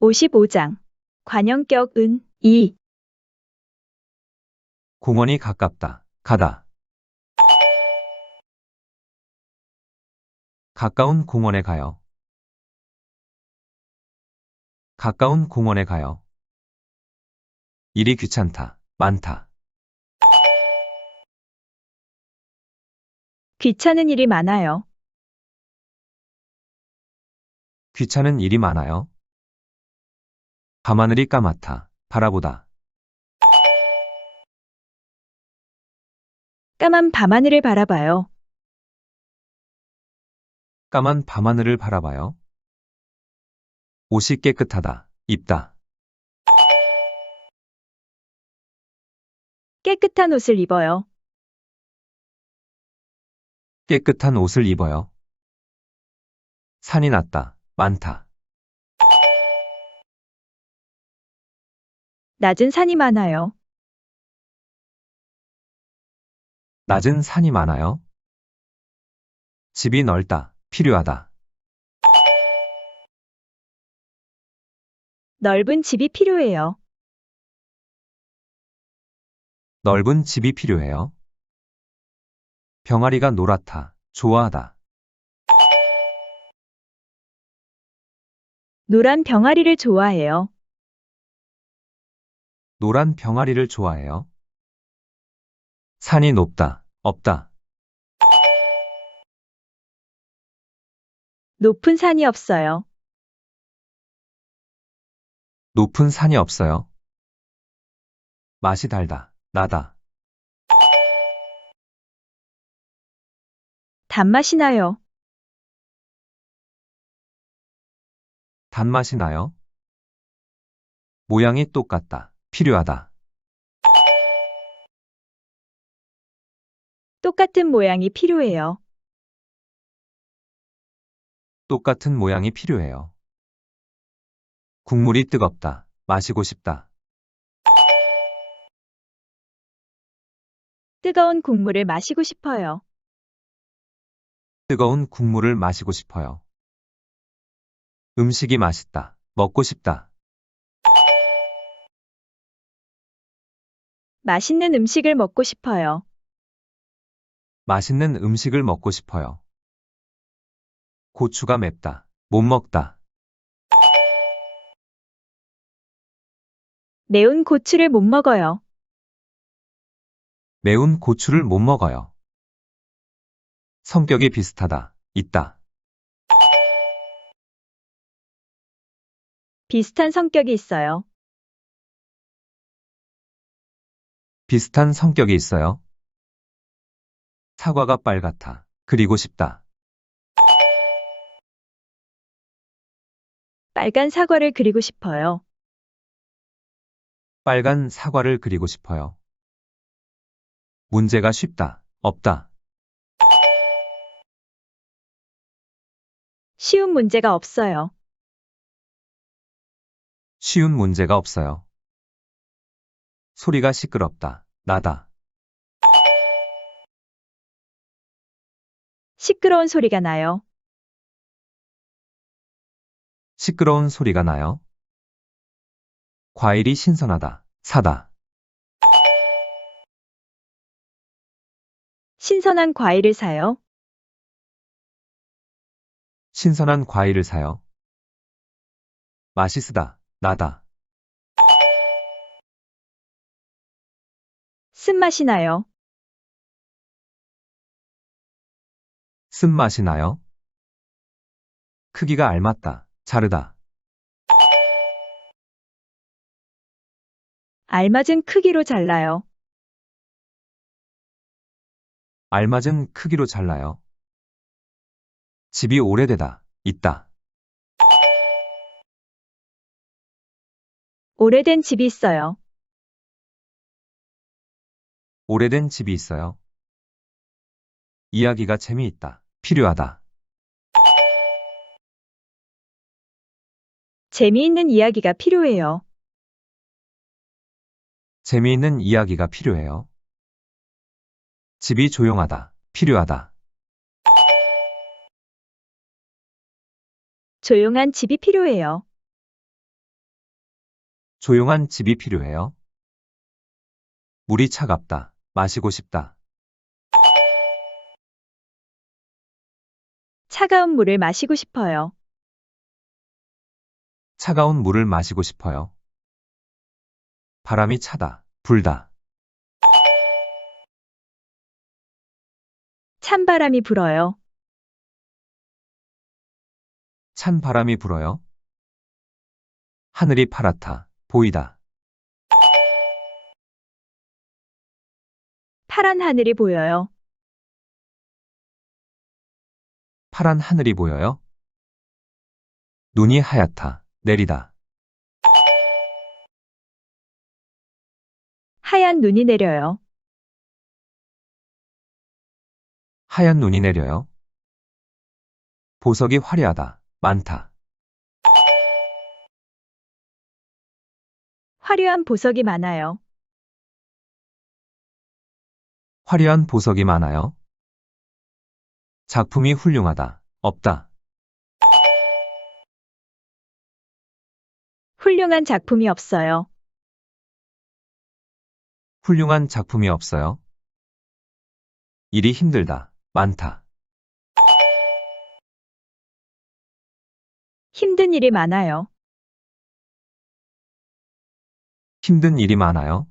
(55장) 관형격 은 2. 공원이 가깝다. 가다. 가까운 공원에 가요. 가까운 공원에 가요. 일이 귀찮다. 많다. 귀찮은 일이 많아요. 귀찮은 일이 많아요. 밤하늘이 까맣다. 바라보다. 까만 밤하늘을 바라봐요. 까만 밤하늘을 바라봐요. 옷이 깨끗하다. 입다. 깨끗한 옷을 입어요. 깨끗한 옷을 입어요. 산이 낮다. 많다. 낮은 산이 많아요. 낮은 산이 많아요. 집이 넓다. 필요하다. 넓은 집이 필요해요. 넓은 집이 필요해요. 병아리가 노랗다. 좋아하다. 노란 병아리를 좋아해요. 노란 병아리를 좋아해요. 산이 높다. 없다. 높은 산이 없어요. 높은 산이 없어요. 맛이 달다. 나다. 단맛이 나요. 단맛이 나요. 모양이 똑같다. 필요하다. 똑같은 모양이 필요해요. 똑같은 모양이 필요해요. 국물이 뜨겁다. 마시고 싶다. 뜨거운 국물을 마시고 싶어요. 뜨거운 국물을 마시고 싶어요. 음식이 맛있다. 먹고 싶다. 맛있는 음식을 먹고 싶어요. 맛있는 음식을 먹고 싶어요. 고추가 맵다. 못 먹다. 매운 고추를 못 먹어요. 매운 고추를 못 먹어요. 성격이 비슷하다. 있다. 비슷한 성격이 있어요. 비슷한 성격이 있어요. 사과가 빨갛다. 그리고 싶다. 빨간 사과를 그리고 싶어요. 빨간 사과를 그리고 싶어요. 문제가 쉽다. 없다. 쉬운 문제가 없어요. 쉬운 문제가 없어요. 소리가 시끄럽다. 나다. 시끄러운 소리가 나요. 시끄러운 소리가 나요. 과일이 신선하다. 사다. 신선한 과일을 사요. 신선한 과일을 사요. 맛있으다. 나다. 쓴맛이 나요. 쓴맛이 나요. 크기가 알맞다. 자르다. 알맞은 크기로 잘라요. 알맞은 크기로 잘라요. 집이 오래되다. 있다. 오래된 집이 있어요. 오래된 집이 있어요. 이야기가 재미있다. 필요하다. 재미있는 이야기가 필요해요. 재미있는 이야기가 필요해요. 집이 조용하다. 필요하다. 조용한 집이 필요해요. 조용한 집이 필요해요. 물이 차갑다. 마시고 싶다. 차가운 물을 마시고 싶어요. 차가운 물을 마시고 싶어요. 바람이 차다. 불다. 찬바람이 불어요. 찬 바람이 불어요. 하늘이 파랗다. 보이다. 파란 하늘이 보여요. 파란 하늘이 보여요. 눈이 하얗다. 내리다. 하얀 눈이 내려요. 하얀 눈이 내려요. 보석이 화려하다. 많다. 화려한 보석이 많아요. 화려한 보석이 많아요. 작품이 훌륭하다. 없다. 훌륭한 작품이 없어요. 훌륭한 작품이 없어요. 일이 힘들다. 많다. 힘든 일이 많아요. 힘든 일이 많아요.